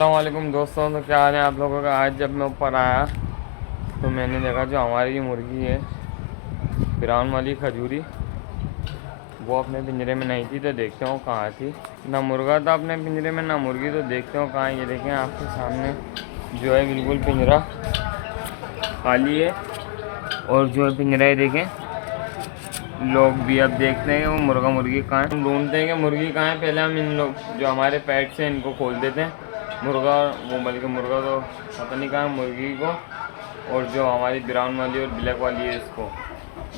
अस्सलामुअलैकुम दोस्तों, तो क्या हाल है आप लोगों का। आज जब मैं ऊपर आया तो मैंने देखा जो हमारी ये मुर्गी है ब्राउन वाली खजूरी, वो अपने पिंजरे में नहीं थी। तो देखते हो कहाँ थी। ना मुर्गा था अपने पिंजरे में ना मुर्गी। तो देखते हो कहाँ। ये देखें आपके सामने जो है बिल्कुल पिंजरा खाली है। और जो है पिंजरा ही देखें, लोग भी अब देखते हैं कि वो मुर्गा मुर्गी कहाँ है। हम ढूंढते हैं कि मुर्गी कहाँ है। पहले हम इन लोग जो हमारे पेट्स हैं इनको खोल देते हैं। मुर्गा वो बल्कि मुर्गा तो पता नहीं कहाँ, मुर्गी को और जो हमारी ब्राउन वाली और ब्लैक वाली है इसको।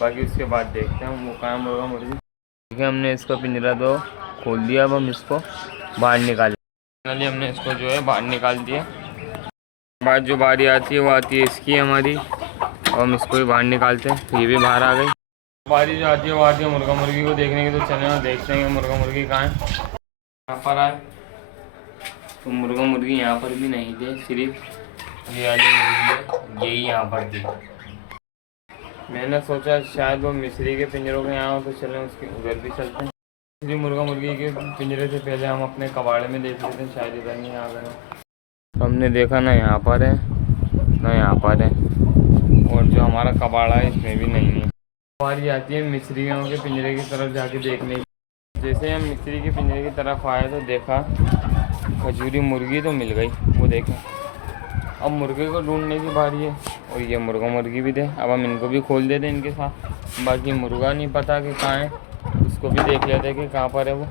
बाकी उसके बाद देखते हैं वो कहाँ मुर्गा मुर्गी। ठीक है, हमने इसका पिंजरा तो खोल दिया। अब हम इसको बाहर निकालें। फाइनली हमने इसको जो है बाहर निकाल दिया। बाद जो बारी आती है वो आती है इसकी हमारी, और हम इसको भी बाहर निकालते हैं। तो ये भी बाहर आ गई। बारी जो आती है वो आती है मुर्गा मुर्गी को देखने की। तो चले और देखते हैं कि मुर्गा मुर्गी कहाँ है। यहाँ पर आए तो मुर्गा मुर्गी यहाँ पर भी नहीं थे, सिर्फ ये वाली मुर्गी है यही यहाँ पर थी। मैंने सोचा शायद वो मिस्री के पिंजरों के यहाँ हो, तो चलें उसके उधर भी चलते हैं। मिस्री मुर्गा मुर्गी के पिंजरे से पहले हम अपने कबाड़े में देख लेते हैं, शायद इधर नहीं आ गए। तो हमने देखा ना यहाँ पर है ना यहाँ पर है, और जो हमारा कबाड़ा है इसमें भी नहीं है। बारी आती है मिस्रियों के पिंजरे की तरफ जाके देखने की। जैसे हम मिस्री के पिंजरे की तरफ आए तो देखा खजूरी मुर्गी तो मिल गई, वो देखें। अब मुर्गे को ढूंढने की बारी है। और ये मुर्गा मुर्गी भी थे। अब हम इनको भी खोल देते इनके साथ। बाकी मुर्गा नहीं पता कि कहाँ है, उसको भी देख लेते कि कहाँ पर है वो।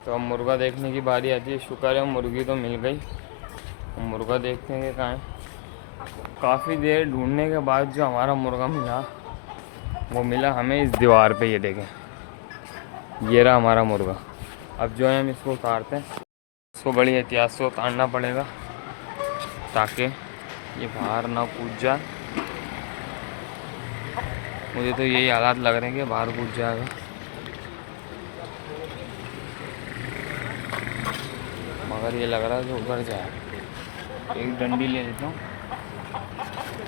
तो अब मुर्गा देखने की बारी आती है। शुक्र है मुर्गी तो मिल गई। मुर्गा देखते हैं कि कहाँ है। काफ़ी देर ढूंढने के बाद जो हमारा मुर्गा मिला वो मिला हमें इस दीवार पे। ये देखें, ये रहा हमारा मुर्गा। अब जो है हम इसको उतारते हैं। इसको बड़ी एहतियात से उतारना पड़ेगा ताकि ये बाहर ना कूद जाए। मुझे तो यही हालात लग रहे हैं कि बाहर कूद जाएगा। मगर ये लग रहा है कि उधर जाए। एक डंडी ले लेता हूँ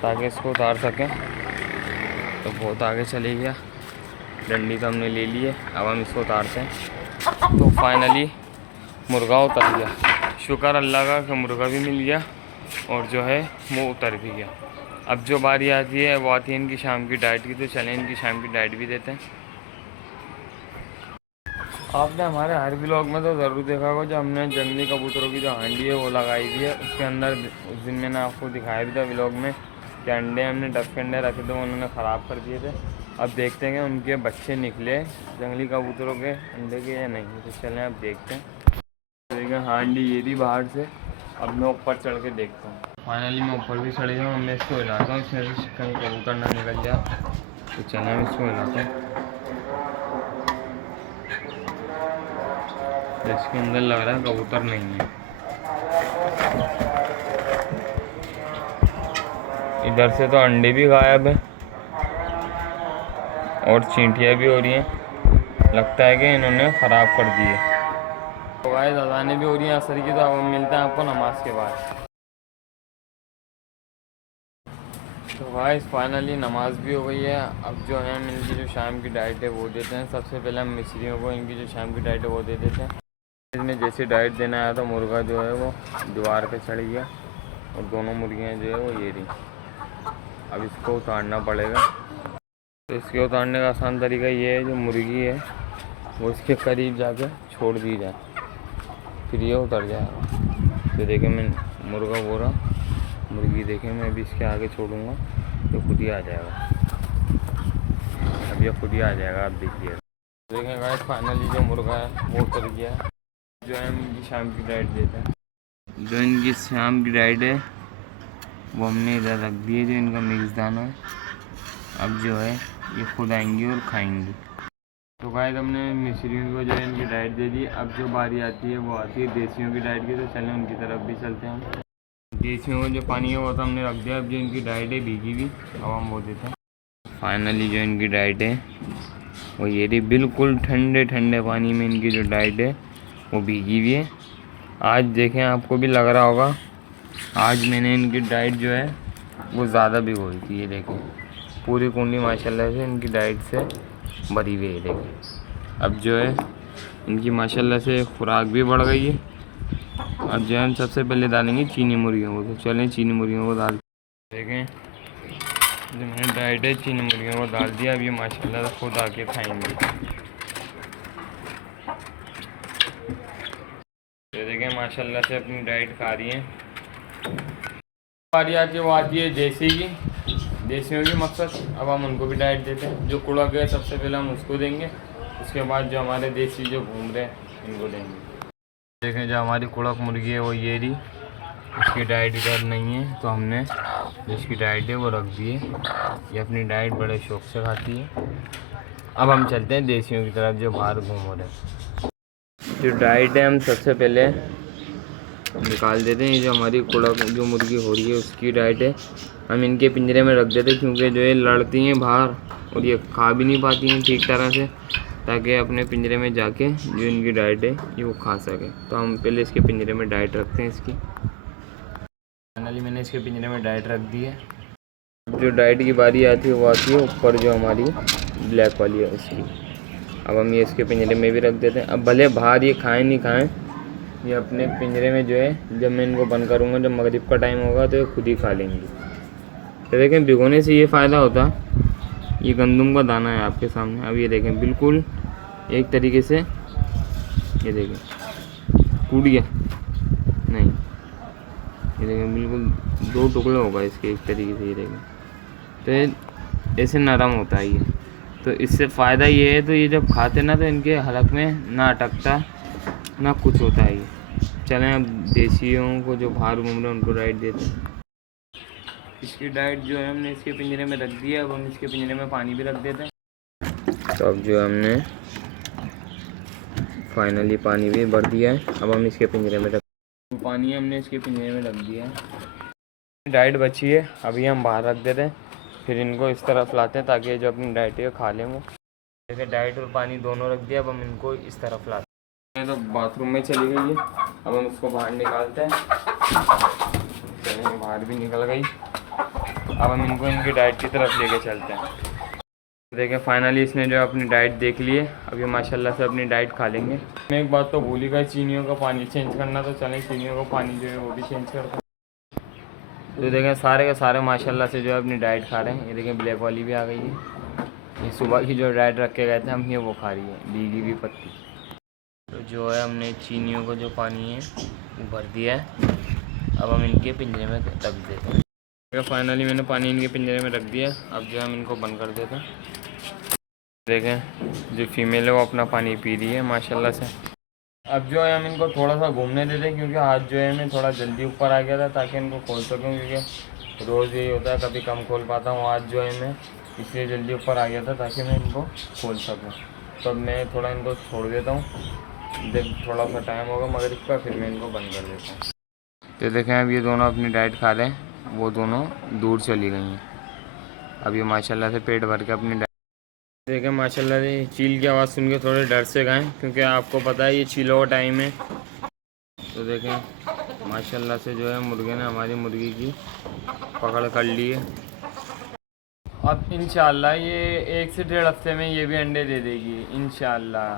ताकि इसको उतार सकें। तो बहुत आगे चले गया। डंडी तो हमने ले ली है। अब हम इसको उतारते हैं। तो फाइनली मुर्गा उतर गया। शुक्र अल्लाह का कि मुर्गा भी मिल गया और जो है वो उतर भी गया। अब जो बारी आती है वो आती है इनकी शाम की डाइट की। तो चलें इनकी शाम की डाइट भी देते हैं। आपने हमारे हर व्लॉग में तो ज़रूर देखा होगा जो हमने जंगली कबूतरों की जो हांडी है वो लगाई थी है। उसके अंदर उस दिन मैंने आपको दिखाया भी था व्लॉग में कि अंडे हमने डक के अंडे रखे थे, उन्होंने ख़राब कर दिए थे। अब देखते हैं कि उनके बच्चे निकले जंगली कबूतरों के अंडे के या नहीं। तो चलें अब देखते हैं। देखिए हांडी ये थी बाहर से। अब मैं ऊपर चढ़ के देखता हूँ। फाइनली मैं ऊपर भी चढ़ गया हूँ। मैं इसको हिलाता हूँ, इसमें से कहीं कबूतर ना निकल जाए। तो चलें मैं इसको हिलाता हूँ। इसके अंदर लग रहा है कबूतर नहीं है। इधर से तो अंडे भी गायब है और चींटियाँ भी हो रही हैं। लगता है कि इन्होंने ख़राब कर दी है। तो गाइस अज़ानें भी हो रही हैं असर की। तो अब हम मिलते हैं आपको नमाज के बाद। तो गाइस फाइनली नमाज भी हो गई है। अब जो है हम इनकी जो शाम की डाइट है वो देते हैं। सबसे पहले हम मिस्रियों को इनकी जो शाम की डाइट है वो दे देते हैं। इसमें जैसे डाइट देना आया तो मुर्गा जो है वो दीवार पे चढ़ गया और दोनों मुर्गियाँ जो है वो ये रही। अब इसको उतारना पड़ेगा। तो इसके उतारने का आसान तरीका ये है, जो मुर्गी है वो इसके करीब जाके छोड़ दी जाए, फिर ये उतर जाएगा। तो देखें मैं मुर्गा बोल रहा, मुर्गी देखें मैं भी इसके आगे छोड़ूंगा तो खुद ही आ जाएगा। अब ये खुद ही आ जाएगा, आप देखिए। देखें गाइस फाइनली जो मुर्गा है वो उतर गया है। जो है हम इनकी शाम की डाइट देते हैं। जो इनकी शाम की डाइट है वो हमने इधर रख दी है, जो इनका मिक्स दाना है। अब जो है ये खुद आएंगी और खाएंगी। तो गाइस हमने मिस्रियों को जो है इनकी डाइट दे दी। अब जो बारी आती है वो आती है देसियों की डाइट की। तो चलें उनकी तरफ भी चलते हैं हम। देसियों का जो पानी है वो तो हमने रख दिया। अब जो इनकी डाइट है भीगी हुई, अब हम वो देते हैं। फाइनली जो इनकी डाइट है वो ये रही। बिल्कुल ठंडे ठंडे पानी में इनकी जो डाइट है वो भीगी हुई है। आज देखें आपको भी लग रहा होगा, आज मैंने इनकी डाइट जो है वो ज़्यादा भिगोई थी। ये देखें पूरी कुंडी माशाल्लाह से इनकी डाइट से भरी हुई है। देखें अब जो है इनकी माशाल्लाह से खुराक भी बढ़ गई है अब जो हम सबसे पहले डालेंगे चीनी मुर्गियों को। तो चलें चीनी मुर्गियों को डाल देखें। जो मैंने डाइट है चीनी मुर्गियों को डाल दिया। अब ये माशाल्लाह से खुद आके खाएंगे। ये देखें माशाल्लाह से अपनी डाइट खा रही हैं। बारी आती है वो आती है देसी की, देसियों की मकसद। अब हम उनको भी डाइट देते हैं। जो कुड़क है सबसे पहले हम उसको देंगे, उसके बाद जो हमारे देसी जो घूम रहे हैं इनको देंगे। देखें जो हमारी कुड़क मुर्गी है वो ये रही, इसकी डाइट इधर नहीं है तो हमने जो इसकी डाइट है वो रख दी है। ये अपनी डाइट बड़े शौक से खाती है। अब हम चलते हैं देसियों की तरफ जो बाहर घूम रहे हैं। जो डाइट है हम सबसे पहले निकाल देते हैं। ये जो हमारी कुड़क जो मुर्गी हो रही है उसकी डाइट है हम इनके पिंजरे में रख देते हैं, क्योंकि जो ये लड़ती हैं बाहर और ये खा भी नहीं पाती हैं ठीक तरह से, ताकि अपने पिंजरे में जाके जो इनकी डाइट है ये वो खा सके। तो हम पहले इसके पिंजरे में डाइट रखते हैं इसकी। फाइनली मैंने इसके पिंजरे में डाइट रख दी है। जो डाइट की बारी आती है वो आती है ऊपर जो हमारी ब्लैक वाली है उसकी। अब हम ये इसके पिंजरे में भी रख देते हैं। अब भले बाहर ये खाएँ नहीं खाएँ, ये अपने पिंजरे में जो है जब मैं इनको बंद करूँगा, जब मगरिब का टाइम होगा तो ये खुद ही खा लेंगी। तो देखें भिगोने से ये फ़ायदा होता है। ये गंदम का दाना है आपके सामने। अब ये देखें बिल्कुल एक तरीके से, ये देखें टूट गया नहीं, ये देखें बिल्कुल 2 टुकड़े होगा इसके एक तरीके से। ये देखें तो ये ऐसे नरम होता है ये। तो इससे फ़ायदा ये है, तो ये जब खाते ना तो इनके हलक में ना अटकता ना कुछ होता है ये। चलें अब देसियों को जो बाहर घूम रहे हैं उनको डाइट देते हैं। इसकी डाइट जो है हमने इसके पिंजरे में रख दी है। अब हम इसके पिंजरे में पानी भी रख देते हैं। तो अब जो हमने फाइनली पानी भी भर दिया है। अब हम इसके पिंजरे में पानी हमने इसके पिंजरे में रख दिया है। डाइट बची है अभी हम बाहर रख देते हैं, फिर इनको इस तरफ लाते हैं ताकि जो अपनी डाइट है खा लें वो। जैसे डाइट और पानी दोनों रख दिया। अब हम इनको इस तरफ लाते हैं। तो बाथरूम में चली गई है, अब हम इसको बाहर निकालते हैं। चलिए बाहर भी निकल गई। अब हम इनको इनकी डाइट की तरफ लेके चलते हैं। देखें फाइनली इसने जो अपनी डाइट देख ली है। अब ये माशाल्लाह से अपनी डाइट खा लेंगे। मैं एक बात तो भूल ही गई, चीनियों का पानी चेंज करना। तो चलें चीनियों का पानी जो है वो भी चेंज करते हैं। तो देखें सारे के सारे माशाल्लाह से जो है अपनी डाइट खा रहे हैं। ये देखें ब्लैक वाली भी आ गई है। ये सुबह की जो डाइट रख के गए थे हम, ये वो खा रही है भीगी हुई पत्ती। तो जो है हमने चीनियों का जो पानी है वो भर दिया है। अब हम इनके पिंजरे में रख देते हैं। फाइनली मैंने पानी इनके पिंजरे में रख दिया। अब जो हम इनको बंद कर देते हैं। देखें जो फीमेल है वो अपना पानी पी रही है माशाल्लाह से। अब जो है हम इनको थोड़ा सा घूमने देते हैं, क्योंकि आज जो है मैं थोड़ा जल्दी ऊपर आ गया था ताकि इनको खोल सकूं, क्योंकि रोज़ यही होता है कभी कम खोल पाता हूँ। आज जो है मैं इसलिए जल्दी ऊपर आ गया था ताकि मैं इनको खोल सकूँ। तो अब मैं थोड़ा इनको छोड़ देता हूँ, जब थोड़ा सा टाइम होगा मगरिब का फिर मैं इनको बंद कर देता हूँ। तो देखें अब ये दोनों अपनी डाइट खा रहे हैं, वो दोनों दूर चली गई हैं। अब ये माशाल्लाह से पेट भर के अपनी डाइट देखें। माशाल्लाह से चील की आवाज़ सुन के थोड़े डर से गए, क्योंकि आपको पता है ये चीलों का टाइम है। तो देखें माशाल्लाह से जो है मुर्गे ने हमारी मुर्गी की पकड़ कर ली है। अब इंशाल्लाह ये 1 से 1.5 हफ्ते में ये भी अंडे दे देगी इंशाल्लाह।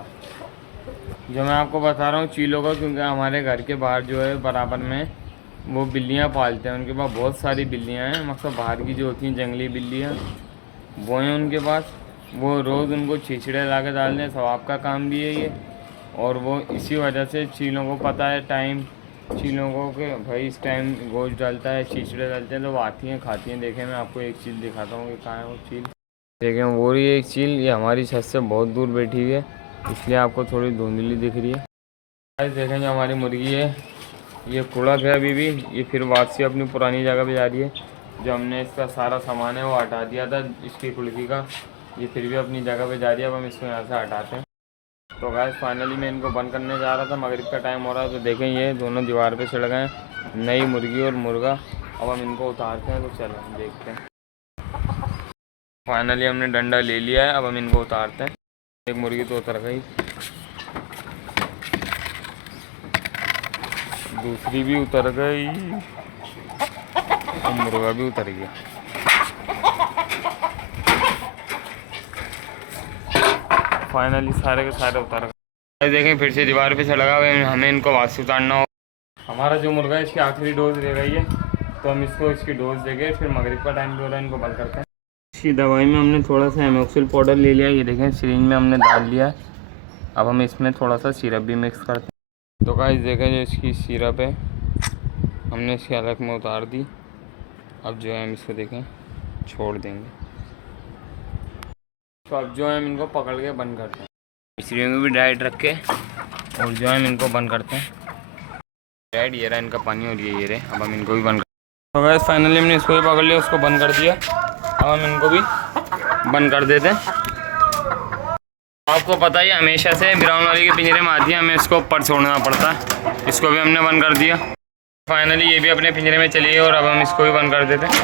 जो मैं आपको बता रहा हूँ चीलों का, क्योंकि हमारे घर के बाहर जो है बराबर में वो बिल्लियाँ पालते हैं। उनके पास बहुत सारी बिल्लियाँ हैं, मतलब बाहर की जो होती हैं जंगली बिल्लियाँ वो हैं उनके पास। वो रोज़ उनको छिछड़े ला के डालते हैं, सवाब का काम भी है ये। और वो इसी वजह से चीलों को पता है टाइम, चीलों को कि भाई इस टाइम गोश्त डालता है, छिछड़े डालते हैं, तो वो आती हैं खाती हैं। देखें मैं आपको एक चीज़ दिखाता हूँ कि कहाँ है वो चील। देखें वो रही एक चील, ये हमारी छत से बहुत दूर बैठी हुई है, इसलिए आपको थोड़ी धुंधली दिख रही है। देखें जो हमारी मुर्गी है ये कुड़क है अभी भी, ये फिर वापसी अपनी पुरानी जगह पे जा रही है। जो हमने इसका सारा सामान है वो हटा दिया था इसकी कुड़की का, ये फिर भी अपनी जगह पे जा रही है। अब हम इसको यहाँ से हटाते हैं। तो गाइस फाइनली मैं इनको बंद करने जा रहा था, मगरिब का टाइम हो रहा है। तो देखें ये दोनों दीवार पे चढ़ गए, नई मुर्गी और मुर्गा। अब हम इनको उतारते हैं, तो चलो देखते हैं। फाइनली हमने डंडा ले लिया है, अब हम इनको उतारते हैं। एक मुर्गी तो उतर गई, दूसरी भी उतर गई और मुर्गा भी उतर गया। फाइनली सारे के सारे उतर गए। देखें फिर से दीवार पे चढ़ गए, हमें इनको वापस उतारना हो। हमारा जो मुर्गा है इसकी आखिरी डोज रह गई है, तो हम इसको इसकी डोज देंगे, फिर मगरिब का टाइम भी हो रहा है, इनको बंद करते हैं। इसकी दवाई में हमने थोड़ा सा एमोक्सिल पाउडर ले लिया, ये देखें सिरिंज में हमने डाल लिया। अब हम इसमें थोड़ा सा सिरप भी मिक्स करते हैं। तो गाइस देखें जो इसकी सिरप है हमने इसकी अलग में उतार दी। अब जो है हम इसको देखें छोड़ देंगे। तो अब जो है हम इनको पकड़ के बंद करते हैं। इसलिए में भी डाइट रख के और जो है हम इनको बंद करते हैं। डाइट ये रहा इनका पानी और ये रहे। अब हम इनको भी बंद करते हैं। तो गाइस फाइनली हमने इसको भी पकड़ लिया, उसको बंद कर दिया। अब हम इनको भी बंद कर देते हैं। आपको पता ही हमेशा से ब्राउन वाली के पिंजरे में आती है, हमें इसको ऊपर छोड़ना पड़ता है। इसको भी हमने बंद कर दिया। फाइनली ये भी अपने पिंजरे में चली है और अब हम इसको भी बंद कर देते हैं।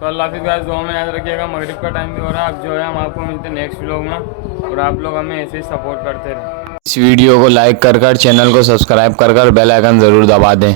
तो अल्लाह हाफ़िज़ गाइस, दुआ में याद रखिएगा। मगरिब का टाइम भी हो रहा है। अब जो है हम आपको मिलते हैं नेक्स्ट व्लॉग में, और आप लोग हमें ऐसे ही सपोर्ट करते रहें। इस वीडियो को लाइक कर चैनल को सब्सक्राइब कर बेल आइकन ज़रूर दबा दें।